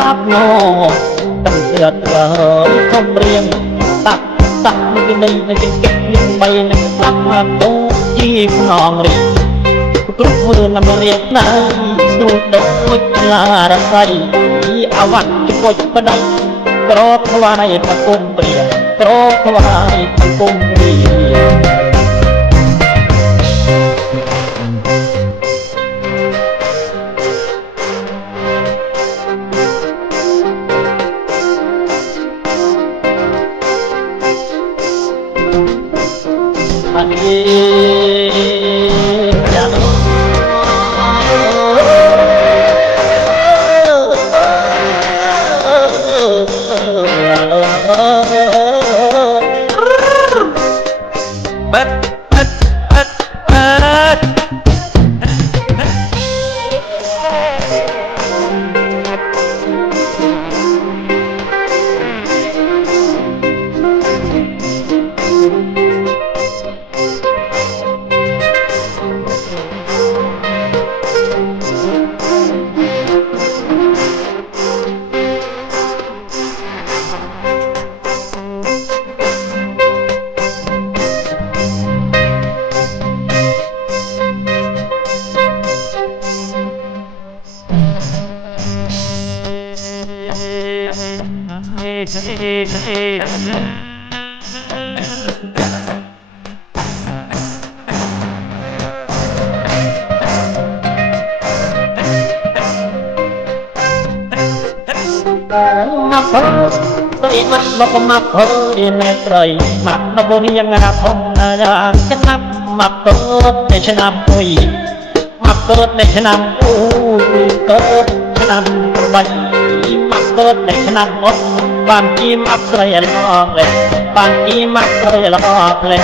ตับโง่ตั้งเสือเอ๋ยคมเรียงตักตักมันในในเก็บยังใบในตักมาโตยี่นองรีกรุ๊ปมือนำเรียกนายสูดโดยลาระไรอาวัตจะกดประดับกรอบวายตะกุมเปลี่ยนกรอบวายตะกุมเปลี่ยนอันนี้จะเบิดนับตัวมันลบมาพอดีแม่ไตรมักนับบุญยังงาทองนาจะนับมักเกิดในชนะปุยมักเกิดในชนะปุยเกิดชนะใบมักเกิดในชนะมดบางทีมักเตยลอกเลยบางทีมักเตยลอกเลย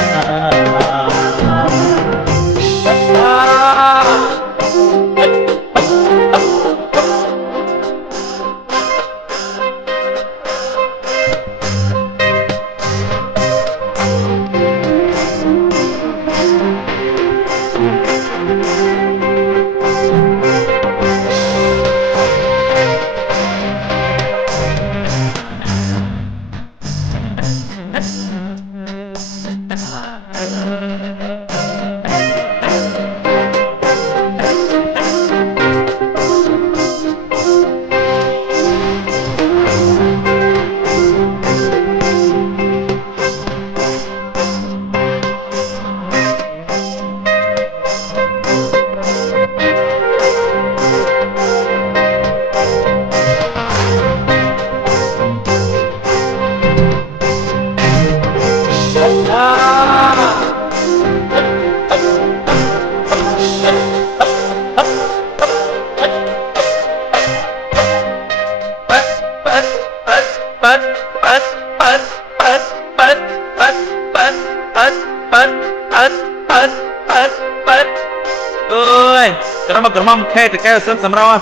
กระม่อมแค่แต่แก้วเสริมสำรอง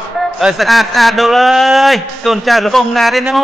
สะอาดดูเลยส่วนใจหรือองนาได้นะโม